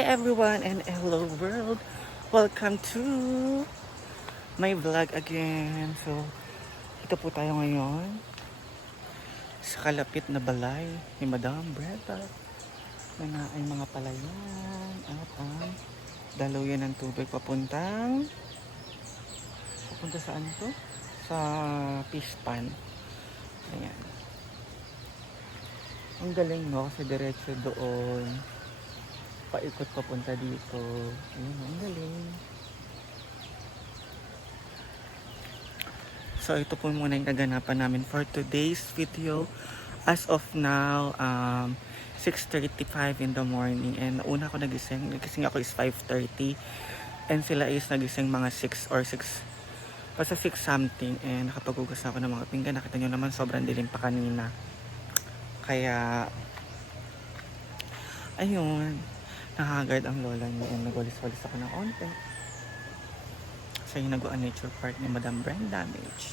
Hi everyone and hello world. Welcome to my vlog again. So, ito po tayo ngayon sa kalapit na balay ni Madam Brenda. Na ay mga palayan at ang daluyan ng tubig papunta saan to? Sa fish pond. Ayan. Ang galing, no? Kasi diretso doon. Paikot papunta dito. Ayan, ang galing. So, ito po muna yung kaganapan namin for today's video. As of now, 6:35 in the morning. And una ako nagising ako is 5:30. And sila is nagising mga 6 or 6. Basta 6 something. And nakapag-ugas na ako ng mga pinggan. Nakita nyo naman sobrang dilim pa kanina. Kaya, ayun. Nakagard ang lola niya. And nagwalis-walis ako ng onte. Sa Hinaguan Nature Park ni Madam Brenda Damage.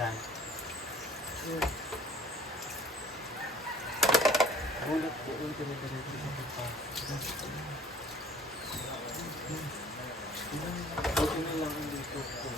Dan. Bulat po ulit dire-diretso sa pagpa. Buti na lang ang dito po.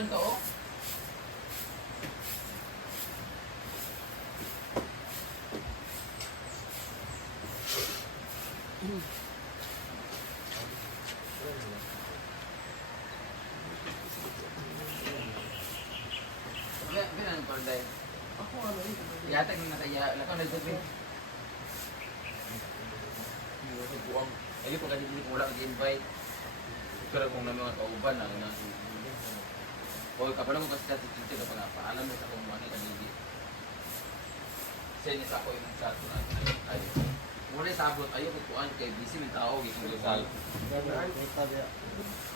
Kan ka, oh. Ganun pa rin. Ako ano eh. Yata yung nakaya. Lakaw na dyan. Buang. Ayun pag hindi ko wala nag-invite. Pero kung na mga kauban na o kapala ko kasi dati dito na pangapaalam mo sa kung ano kanili. Kasi nisa ako yung sa ato na ay. Muna sabot ayaw ko kuan kay busy ng tao gitong lusal.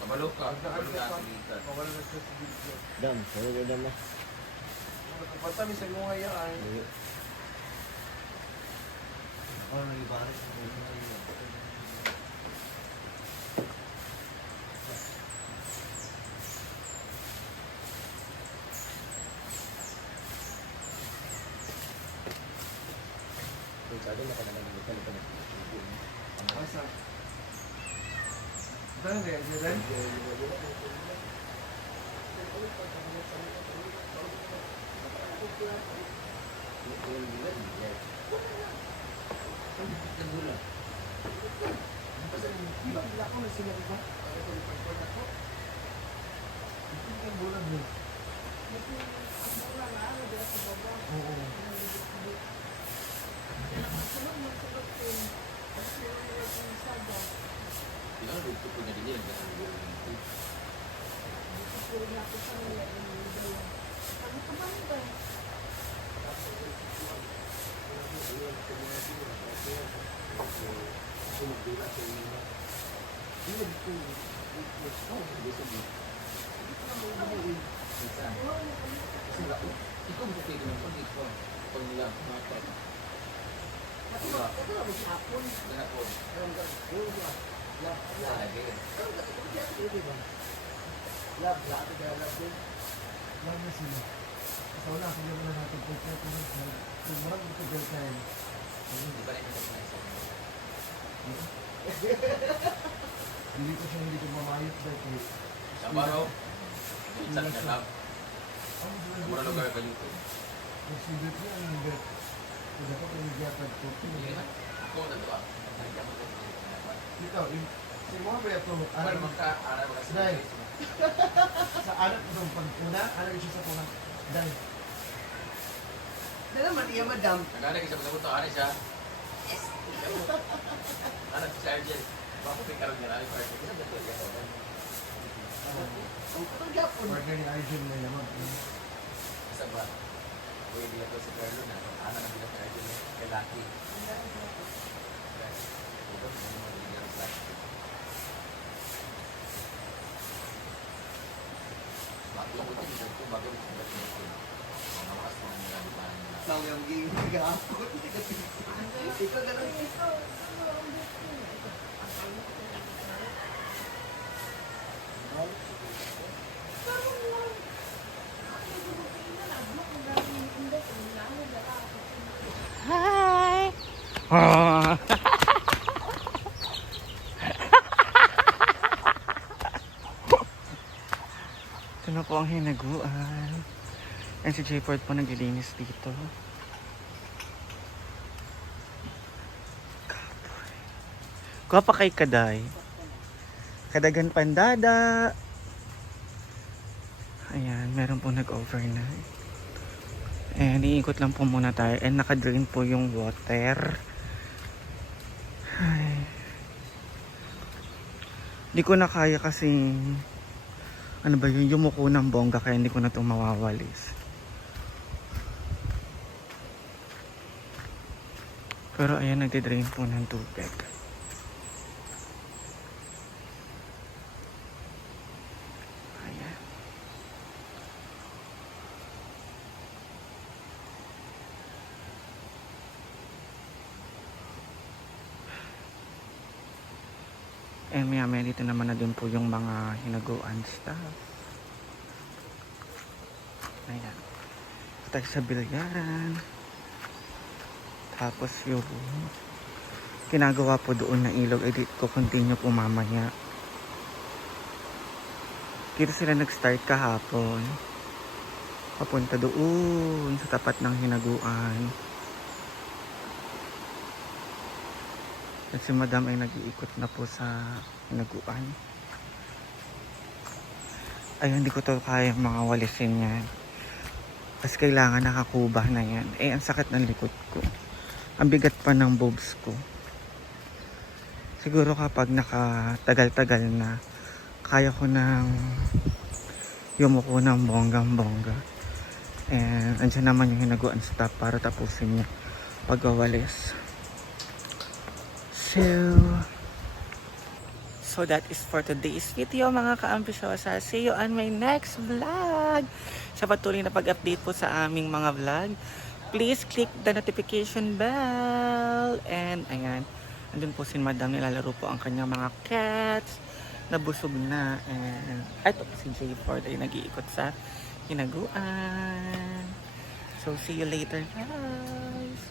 Kabalo ka sa likat. Dam, saya dam na. Pata mi sa mga yan. Ano nag-ibaris sa mga Kaya na ka naman dito na Asa? Dahil dahil Tingnan mo ito punya din yan. Ikaw mo pwede mo pag ito. Pag nila. lang na sila. Sa wala ako naman natin kung marang ito girl time. Hindi ko siya hindi ko mamayot dahil Sa baro. Chat na lang. Mura lugar ka dito. Nagsilip niya ang hanggat. Kung dapat ang nagyatag ko. Ako na ito ah. Ikaw, si mga ba ito? Para magka-aral ka sa Dahil. Sa anak ko itong pagpuna, anak siya sa punang. Dahil. Dala man iya madam. Nagana kasi sa buto ani siya. Anak si Sergeant. Bakit may karoon niya? Ay, Sergeant. Kasi betul ya. Ang pagapon. Partner ni Arjun na naman. Isa ba? Pwede ako si Carlo na. Anak na bilang Sergeant. Kay Lucky. Ito, hindi mo bigyan ng plastic. Bakit lang ito? Ito ko bagay mo kung ba't ito. Ang makas mo ang nilalipanan nila. Lang yung game gapon. Ikaw ganun. Hi! Ah. Ito na po ang hinaguan. And si Jayford po naglilinis dito. Kuha pa kay Kaday. Kadagan Pandada. Ayan, meron po nag-overnight. And iikot lang po muna tayo. And naka-drain po yung water. Ay. Hindi ko na kaya kasi ano ba yun, yumuko ng bongga kaya hindi ko na ito mawawalis. Pero ayan, nagtidrain po ng tubig. Ayan. And maya dito naman na din po yung mga hinaguan stuff. Ayan. Tayo sa bilyaran. Tapos yung ginagawa po doon na ilog, edit ko continue po mamaya. Dito sila nag-start kahapon. Papunta doon sa tapat ng hinaguan. At si Madam ay nag-iikot na po sa hinaguan. Ay, hindi ko to kaya mga walisin yan. Kasi kailangan nakakubah na yan. Eh, ang sakit ng likod ko. Ang bigat pa ng boobs ko. Siguro kapag nakatagal-tagal na, kaya ko nang yumuko ng bonggang-bongga. And andyan naman yung hinaguan sa top para tapusin niya pagwawalis. So that is for today's video mga ka-ambisyosa. See you on my next vlog. Sa patuloy na pag-update po sa aming mga vlog, please click the notification bell. And ayan, andun po si Madam, nilalaro po ang kanyang mga cats. Nabusog na. And ito po si J4 ay nag-iikot sa hinaguan. So see you later guys.